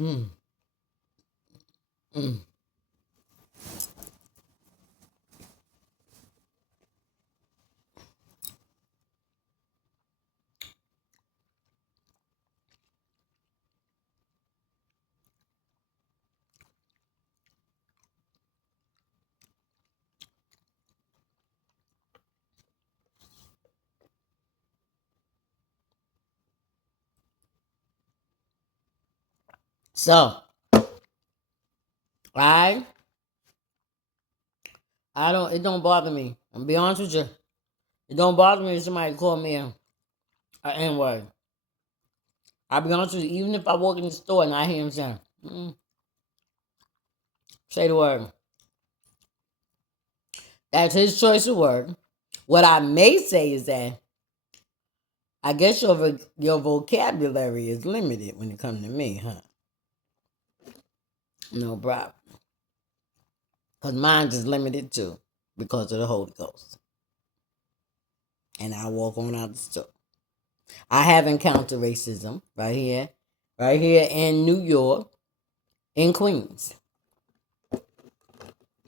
Mm, mm. So I I don't it don't bother me. I'm be honest with you. It don't bother me if somebody call me a N word. I'll be honest with you, even if I walk in the store and I hear him saying, say the word. That's his choice of word. What I may say is that I guess your vocabulary is limited when it comes to me, huh? No problem. Because mine is limited too because of the Holy Ghost. And I walk on out the store. I have encountered racism right here in New York, in Queens.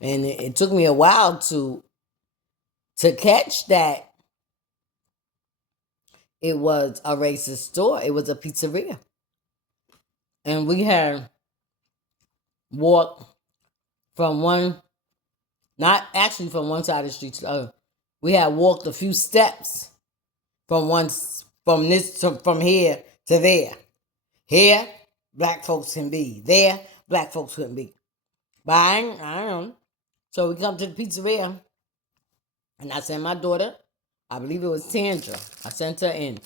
And it took me a while to catch that it was a racist store. It was a pizzeria. And we had walked from one, not actually from one side of the street to the other. We had walked a few steps from from here to there. Here, black folks can be. There, black folks couldn't be. But I don't know. So we come to the pizzeria, and I sent my daughter, I believe it was Tandra. I sent her in.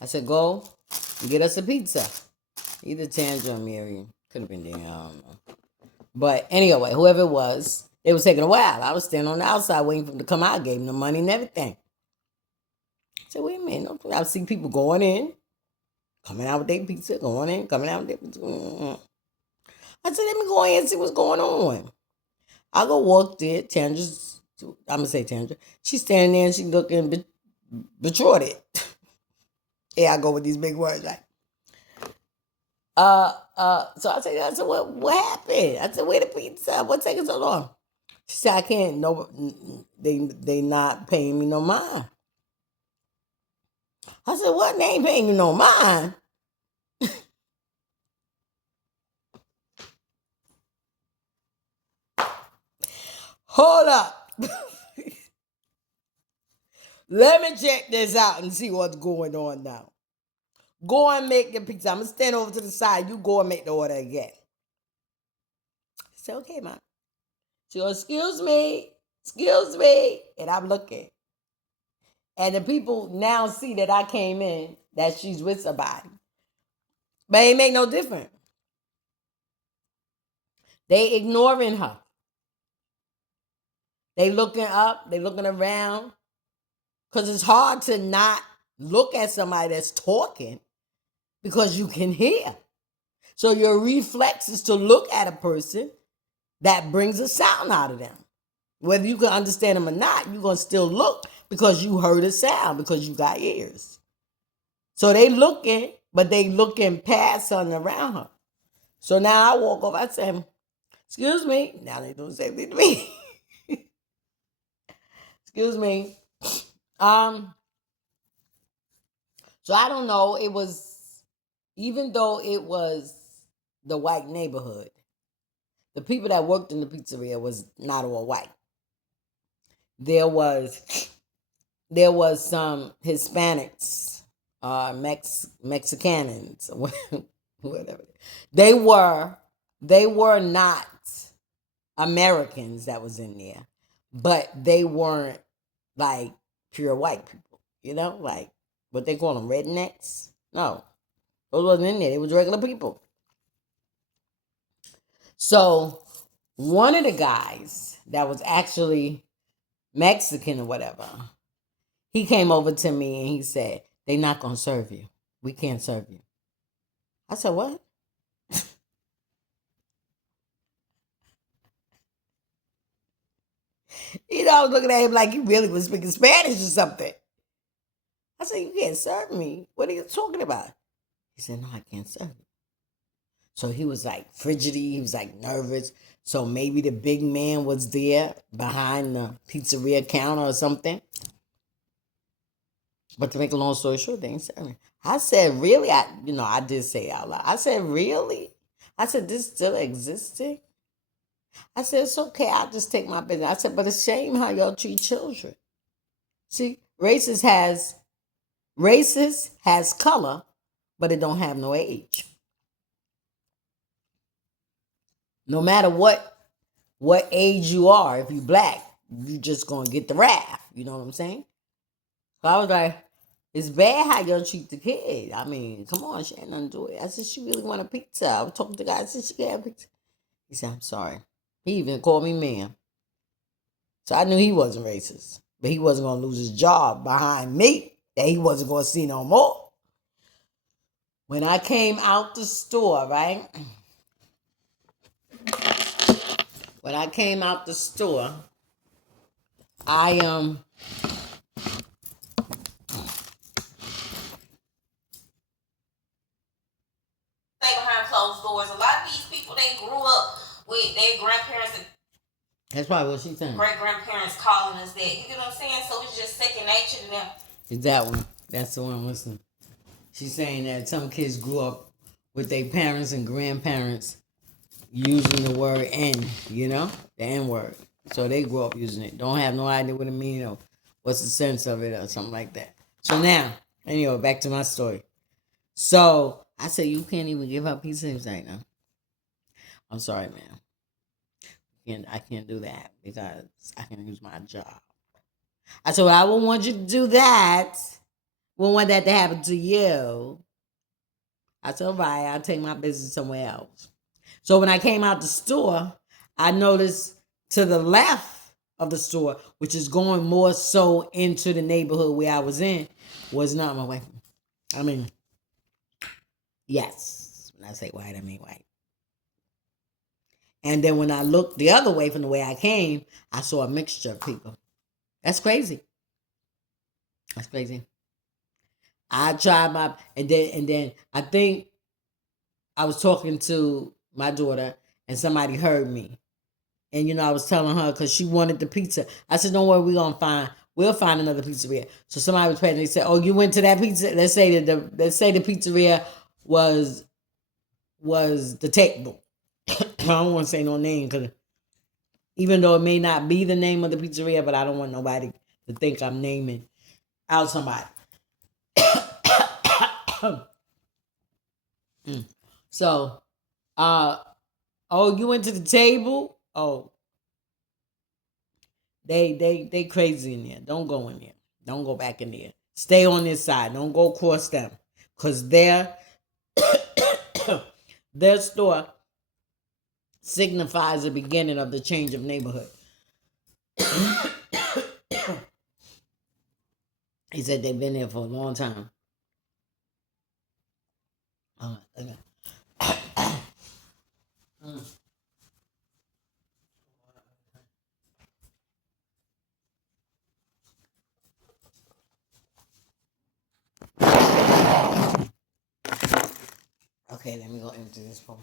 I said, go and get us a pizza. Either Tandra or Mary. Could have been there. I don't know. But anyway, whoever it was, it was taking a while. I was standing on the outside waiting for them to come out. I gave them the money and everything. I said, wait a minute. I see people going in, coming out with their pizza, going in, coming out with their pizza. I said, let me go in and see what's going on. I go walk there. Tandra's, I'm going to say Tandra. She's standing there and she's looking betrothed. Yeah, I go with these big words, right? So I said, what happened? I said, where the pizza? What taking so long? She said, I can't. No, they not paying me no mind. I said, what? They ain't paying you no mind. Hold up. Let me check this out and see what's going on now. Go and make the pizza. I'm gonna stand over to the side. You go and make the order again. I said, okay, mom. She goes, excuse me. And I'm looking. And the people now see that I came in, that she's with somebody. But it make no difference. They ignoring her. They looking up, they looking around. Because it's hard to not look at somebody that's talking because you can hear. So your reflex is to look at a person that brings a sound out of them. Whether you can understand them or not, you're going to still look because you heard a sound because you got ears. So they looking, but they looking past her and around her. So now I walk over, I say, excuse me. Now they don't say anything to me. Excuse me. Um, so I don't know. It was, even though it was the white neighborhood, the people that worked in the pizzeria was not all white. There was some Hispanics, Mexicans, whatever. They were not Americans that was in there, but they weren't like pure white people. You know, like what they call them, rednecks. No, those wasn't in there. They was regular people. So one of the guys that was actually Mexican or whatever, he came over to me and he said, "They not gonna serve you. We can't serve you." I said, "What?" I was looking at him like he really was speaking Spanish or something. I said, "You can't serve me. What are you talking about?" He said, "No, I can't serve you." So he was like fidgety, he was like nervous. So maybe the big man was there behind the pizzeria counter or something. But to make a long story short, they ain't said me. I said, really? I did say it out loud. I said, really? I said, this still existing? I said, it's okay. I'll just take my business. I said, but it's shame how y'all treat children. See, racist has color, but it don't have no age. No matter what age you are, if you black, you just gonna get the wrath. You know what I'm saying? So I was like, it's bad how y'all treat the kid. I mean, come on, she ain't nothing to it. I said, she really want a pizza. I was talking to the guy, I said, she can have a pizza. He said, I'm sorry. He even called me ma'am. So I knew he wasn't racist. But he wasn't gonna lose his job behind me that he wasn't gonna see no more. When I came out the store, right? When I came out the store, I stay behind closed doors. A lot of these people, they grew up with their grandparents and that's probably what she's saying. great grandparents calling us that. You get what I'm saying? So it's just second nature to them. Is that one? That's the one I'm listening. She's saying that some kids grew up with their parents and grandparents using the word N, the N word. So they grew up using it. Don't have no idea what it means or what's the sense of it or something like that. So now, anyway, back to my story. So I said, you can't even give her pizza. He's like, no. I'm sorry, ma'am. I can't do that because I can lose my job. I said, well, I wouldn't want you to do that. Wouldn't want that to happen to you. I said, all right, I'll take my business somewhere else. So when I came out the store, I noticed to the left of the store, which is going more so into the neighborhood where I was in, was not my wife. I mean, yes. When I say white, I mean white. And then when I looked the other way from the way I came, I saw a mixture of people. That's crazy. That's crazy. I tried and then I think I was talking to my daughter and somebody heard me. And I was telling her because she wanted the pizza. I said, don't worry, we'll find another pizzeria. So somebody was present. They said, oh, you went to that pizza? Let's say the pizzeria was the table. I don't want to say no name because even though it may not be the name of the pizzeria, but I don't want nobody to think I'm naming out somebody. So, oh, you went to the table? Oh, they crazy in there. Don't go in there. Don't go back in there. Stay on this side. Don't go across them, cause their store signifies the beginning of the change of neighborhood. He said they've been there for a long time. Okay. Okay, let me go empty this phone.